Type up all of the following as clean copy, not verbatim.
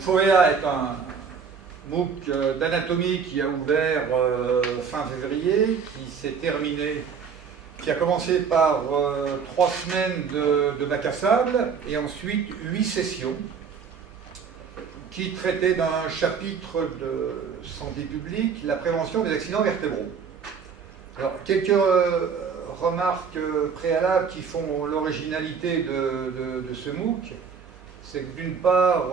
FOEA est un MOOC d'anatomie qui a ouvert fin février, qui s'est terminé, qui a commencé par 3 semaines de bac à sable et ensuite 8 sessions qui traitaient d'un chapitre de santé publique, la prévention des accidents vertébraux. Alors, quelques remarques préalables qui font l'originalité de ce MOOC, c'est que d'une part,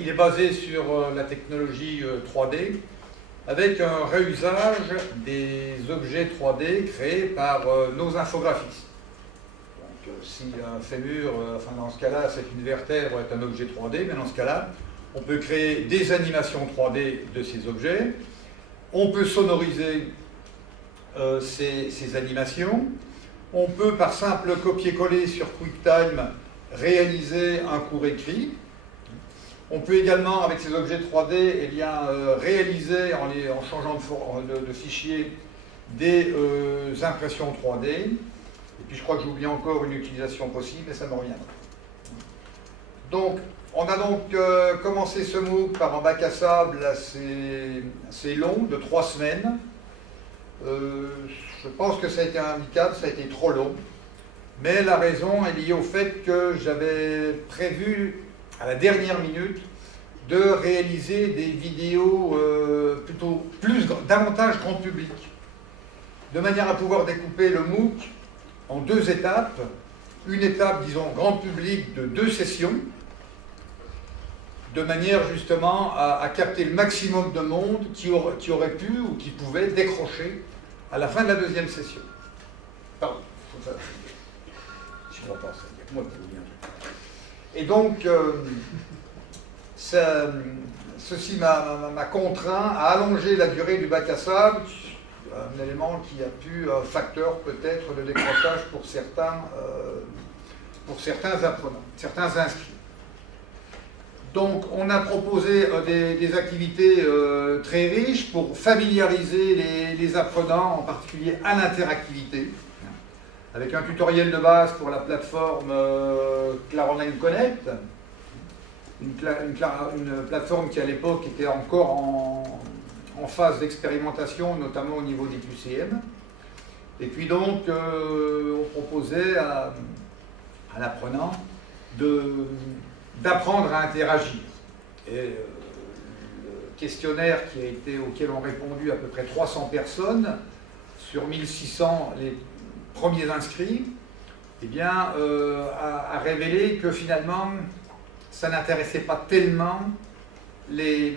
il est basé sur la technologie 3D, avec un réusage des objets 3D créés par nos infographistes. Donc, si un fémur, enfin dans ce cas-là, c'est une vertèbre, est un objet 3D, mais dans ce cas-là, on peut créer des animations 3D de ces objets, on peut sonoriser ces animations, on peut par simple copier-coller sur QuickTime réaliser un cours écrit. On peut également, avec ces objets 3D, eh bien, réaliser, en changeant de fichier, des impressions 3D. Et puis je crois que j'oublie encore une utilisation possible, mais ça me reviendra. Donc, on a donc commencé ce MOOC par un bac à sable assez long, de 3 semaines. Je pense que ça a été un handicap, ça a été trop long. Mais la raison est liée au fait que j'avais prévu, à la dernière minute, de réaliser des vidéos davantage grand public, de manière à pouvoir découper le MOOC en 2 étapes. Une étape, disons, grand public de 2 sessions, de manière justement à capter le maximum de monde qui aurait pu ou qui pouvait décrocher à la fin de la 2e session. Pardon. Je repense, moi qui vous dis un truc. Et donc, ceci m'a contraint à allonger la durée du bac à sable, un élément qui a pu, un facteur peut-être de décrochage pour certains apprenants, certains inscrits. Donc, on a proposé des activités très riches pour familiariser les apprenants, en particulier à l'interactivité, avec un tutoriel de base pour la plateforme ClaroNet Connect, une plateforme qui à l'époque était encore en phase d'expérimentation, notamment au niveau des QCM. Et puis donc, on proposait à l'apprenant d'apprendre à interagir. Et le questionnaire auquel ont répondu à peu près 300 personnes, sur 1600 les premiers inscrits, eh bien, a révélé que finalement, ça n'intéressait pas tellement les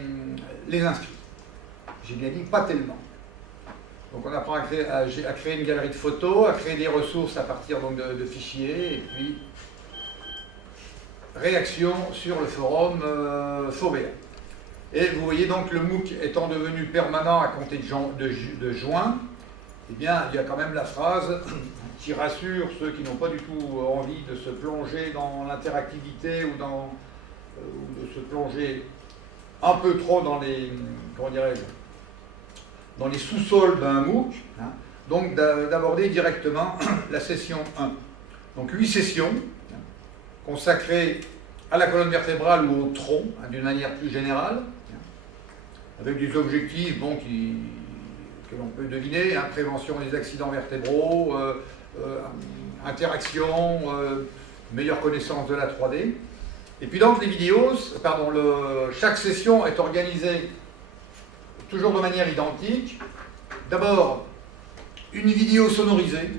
inscrits. J'ai bien dit pas tellement. Donc on apprend à créer une galerie de photos, à créer des ressources à partir donc, de fichiers, et puis réaction sur le forum FOEA. Et vous voyez donc le MOOC étant devenu permanent à compter de juin, eh bien, il y a quand même la phrase qui rassure ceux qui n'ont pas du tout envie de se plonger dans l'interactivité ou de se plonger un peu trop dans les, comment dirais-je, dans les sous-sols d'un MOOC, hein, donc d'aborder directement la session 1. Donc 8 sessions consacrées à la colonne vertébrale ou au tronc, hein, d'une manière plus générale, avec des objectifs bon, que l'on peut deviner, hein, prévention des accidents vertébraux, interaction, meilleure connaissance de la 3D. Et puis donc les vidéos, chaque session est organisée toujours de manière identique. D'abord, une vidéo sonorisée,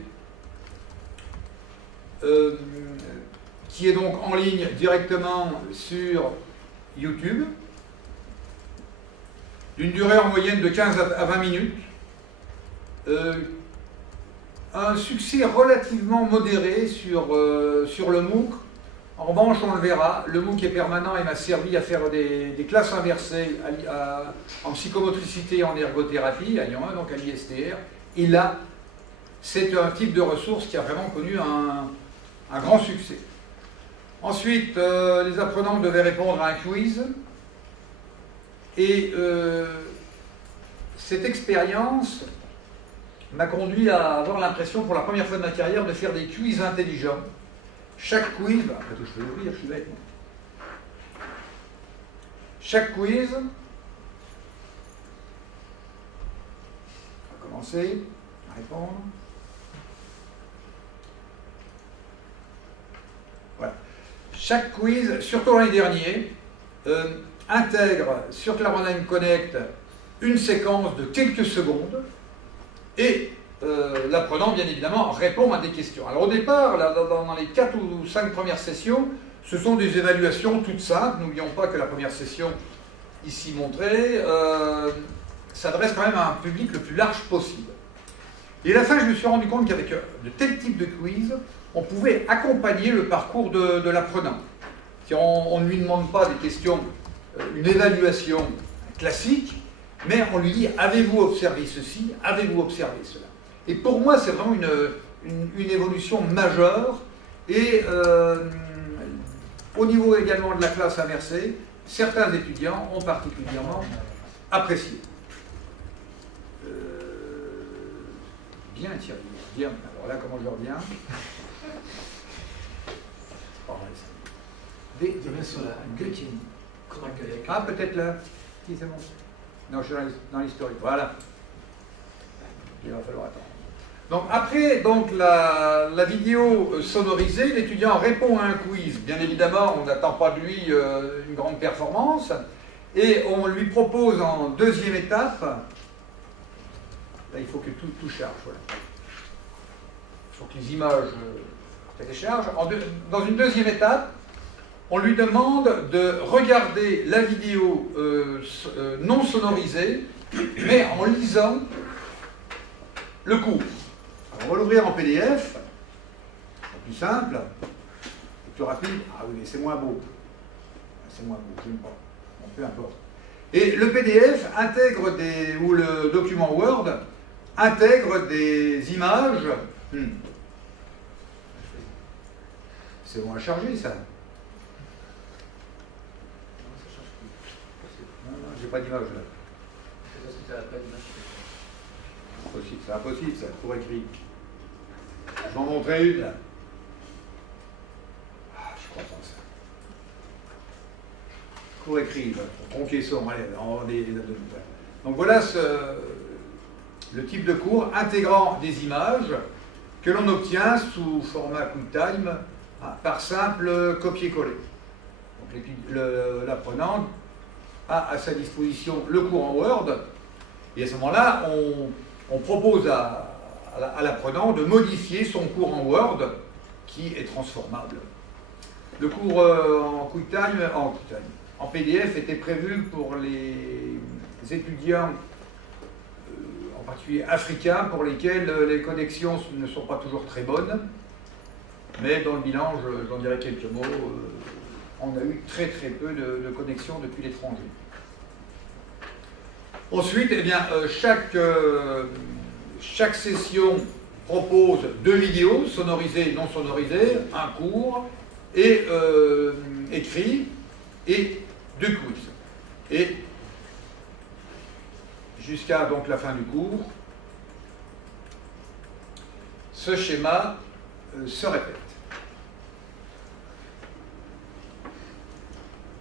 qui est donc en ligne directement sur YouTube, d'une durée en moyenne de 15 à 20 minutes. Un succès relativement modéré sur le MOOC. En revanche, on le verra, le MOOC est permanent et m'a servi à faire des classes inversées en psychomotricité et en ergothérapie, à Lyon 1, donc à l'ISTR. Et là, c'est un type de ressource qui a vraiment connu un grand succès. Ensuite, les apprenants devaient répondre à un quiz. Et cette expérience m'a conduit à avoir l'impression, pour la première fois de ma carrière, de faire des quiz intelligents. Chaque quiz, après tout je peux l'ouvrir, je suis bête. Chaque quiz, on va commencer à répondre. Voilà. Chaque quiz, surtout l'année dernière, intègre sur Claronline Connect une séquence de quelques secondes et l'apprenant, bien évidemment, répond à des questions. Alors au départ, là, dans les 4 ou 5 premières sessions, ce sont des évaluations toutes simples. N'oublions pas que la première session, ici montrée, s'adresse quand même à un public le plus large possible. Et à la fin, je me suis rendu compte qu'avec de tels types de quiz, on pouvait accompagner le parcours de l'apprenant. On ne lui demande pas des questions, une évaluation classique, mais on lui dit « Avez-vous observé ceci? Avez-vous observé cela ?» Et pour moi, c'est vraiment une évolution majeure. Et au niveau également de la classe inversée, certains étudiants ont particulièrement apprécié. Bien Thierry, bien. Alors là, comment je reviens? Ah, peut-être là. Si, c'est bon. Non, je suis dans l'historique. Voilà. Il va falloir attendre. Donc, après la vidéo sonorisée, l'étudiant répond à un quiz. Bien évidemment, on n'attend pas de lui une grande performance. Et on lui propose en deuxième étape, là, il faut que tout charge. Voilà. Il faut que les images téléchargent. Dans une deuxième étape, on lui demande de regarder la vidéo non sonorisée, mais en lisant le cours. Alors, on va l'ouvrir en PDF, c'est plus simple, c'est plus rapide. Ah oui, mais c'est moins beau. C'est moins beau, j'aime pas. Bon, peu importe. Et le PDF intègre ou le document Word intègre des images. C'est bon à charger, ça. Non, j'ai pas d'image là. C'est parce que tu n'as pas d'image. C'est impossible, ça, pour écrit. Je vais en montrer une là. Ah, je crois pas ça. Cours écrit, pour tronquer son, allez, donc voilà le type de cours intégrant des images que l'on obtient sous format QuickTime par simple copier-coller. Donc l'apprenant a à sa disposition le cours en Word, et à ce moment-là, on propose à l'apprenant de modifier son cours en Word qui est transformable. Le cours en PDF était prévu pour les étudiants, en particulier africains, pour lesquels les connexions ne sont pas toujours très bonnes. Mais dans le bilan, j'en dirai quelques mots, on a eu très peu de connexions depuis l'étranger. Ensuite, eh bien, chaque session propose 2 vidéos, sonorisées et non sonorisées, un cours, et écrit, et 2 quiz. Et jusqu'à donc la fin du cours, ce schéma se répète.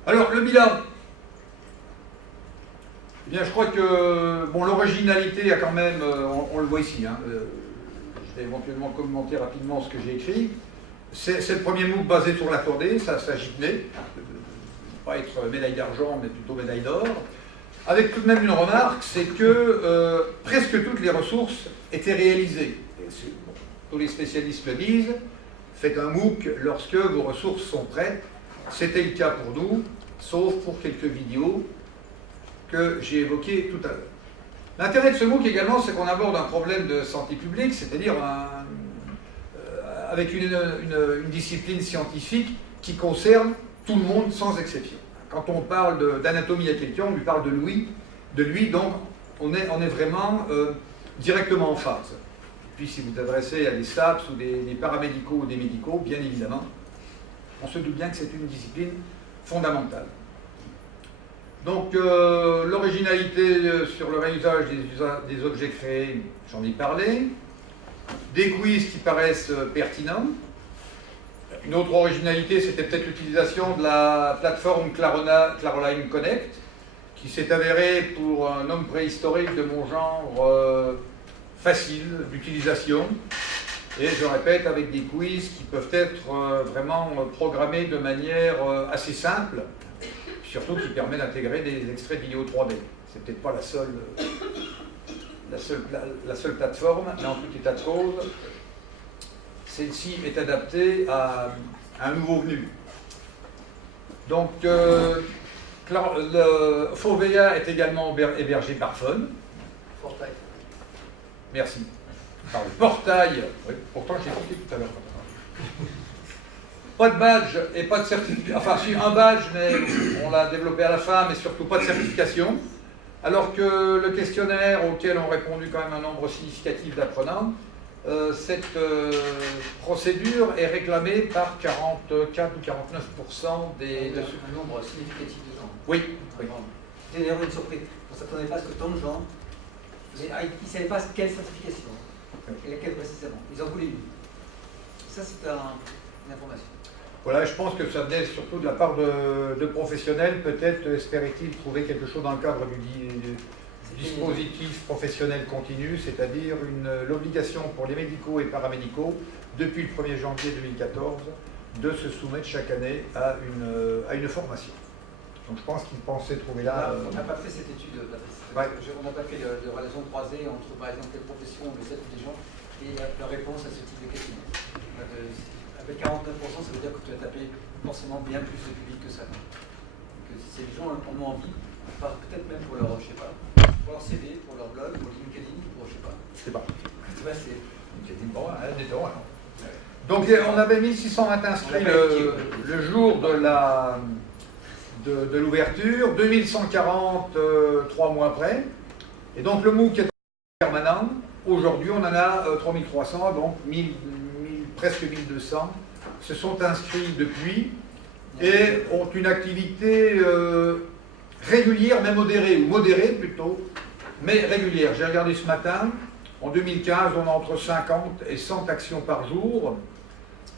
Alors, le bilan. Eh bien, je crois que bon, l'originalité a quand même, on le voit ici, hein, je vais éventuellement commenter rapidement ce que j'ai écrit. C'est le premier MOOC basé sur l'accordé, ça j'y tenais, pas être médaille d'argent, mais plutôt médaille d'or. Avec tout de même une remarque, c'est que presque toutes les ressources étaient réalisées. Et bon, tous les spécialistes le disent, faites un MOOC lorsque vos ressources sont prêtes. C'était le cas pour nous, sauf pour quelques vidéos que j'ai évoquées tout à l'heure. L'intérêt de ce MOOC également, c'est qu'on aborde un problème de santé publique, c'est-à-dire avec une discipline scientifique qui concerne tout le monde sans exception. Quand on parle d'anatomie à quelqu'un, on lui parle de lui, donc on est vraiment directement en phase. Puis si vous vous adressez à des STAPS ou des paramédicaux ou des médicaux, bien évidemment, on se doute bien que c'est une discipline fondamentale. Donc l'originalité sur le réusage des objets créés, j'en ai parlé. Des quiz qui paraissent pertinents. Une autre originalité, c'était peut-être l'utilisation de la plateforme Caroline Connect, qui s'est avérée pour un homme préhistorique de mon genre facile d'utilisation. Et je répète, avec des quiz qui peuvent être vraiment programmés de manière assez simple, surtout qui permet d'intégrer des extraits de vidéo 3D. C'est peut-être pas la seule plateforme, mais en tout état de cause, celle-ci est adaptée à un nouveau venu. Donc, Fauveia est également hébergé par Fun. Portail. Merci. Par le portail. Oui, pourtant j'ai compris tout à l'heure. Pas de badge et pas de certification. Enfin, si, un badge, mais on l'a développé à la fin, mais surtout pas de certification. Alors que le questionnaire auquel ont répondu quand même un nombre significatif d'apprenants, cette procédure est réclamée par 44 ou 49% des... Un nombre significatif de gens. Oui. C'était d'ailleurs une surprise. On ne s'attendait pas à ce que tant de gens, ils ne savaient pas quelle certification et laquelle précisément. Ils en voulaient une. Ça, c'est une information. Voilà, je pense que ça venait surtout de la part de professionnels. Peut-être espérait-il trouver quelque chose dans le cadre du dispositif professionnel continu, c'est-à-dire l'obligation pour les médicaux et paramédicaux, depuis le 1er janvier 2014, de se soumettre chaque année à une formation. Donc je pense qu'ils pensaient trouver là... On n'a pas fait cette étude, Patrice. Ouais. On n'a pas fait de relation croisée entre, par exemple, les professions, le set des gens et leur réponse à ce type de questions. Avec 49%, ça veut dire que tu as tapé forcément bien plus de public que ça. Donc, si les gens en ont envie, peut-être même pour leur, je sais pas, pour leur CV, pour leur blog, pour LinkedIn, pour je sais pas. Je sais pas. Tu vois, c'est... LinkedIn, bon, des dons, alors. Donc on avait 1620 inscrits le jour de l'ouverture, 2140 3 mois après. Et donc le MOOC est permanent. Aujourd'hui, on en a 3300, donc presque 1200 se sont inscrits depuis et ont une activité régulière, mais modérée plutôt, mais régulière. J'ai regardé ce matin, en 2015, on a entre 50 et 100 actions par jour.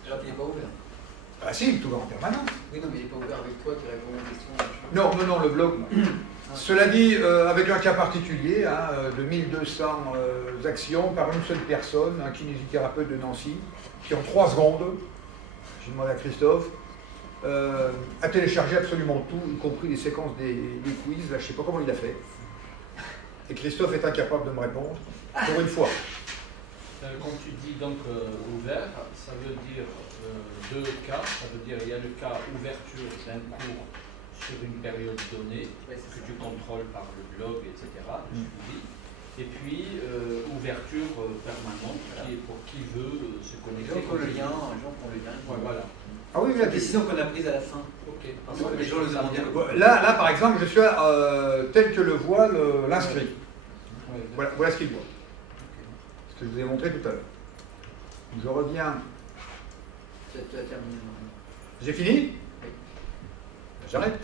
Alors qu'il n'est pas ouvert. Ah si, tout va en permanence. Oui, non, mais il n'est pas ouvert avec toi qui réponds aux questions. Non, le blog, non. Cela dit, avec un cas particulier, de 1200 actions par une seule personne, un kinésithérapeute de Nancy, qui en 3 secondes, j'ai demandé à Christophe, a téléchargé absolument tout, y compris les séquences des quiz. Là, je ne sais pas comment il a fait. Et Christophe est incapable de me répondre, pour une fois. Quand tu dis donc ouvert, ça veut dire 2 cas. Ça veut dire il y a le cas ouverture d'un cours sur une période donnée, que tu contrôles par le blog, etc. Et puis ouverture permanente, qui est pour qui veut se connecter. Les gens qui ont le lien, Ouais, voilà. Ah oui, la décision qu'on a prise à la fin. Ok. Parce que les gens le demandaient. Là, par exemple, je suis tel que le voit l'inscrit. Ouais, Voilà ce qu'il voit. Ce que je vous ai montré tout à l'heure. Je reviens. Tu as terminé. J'ai fini? J'arrête.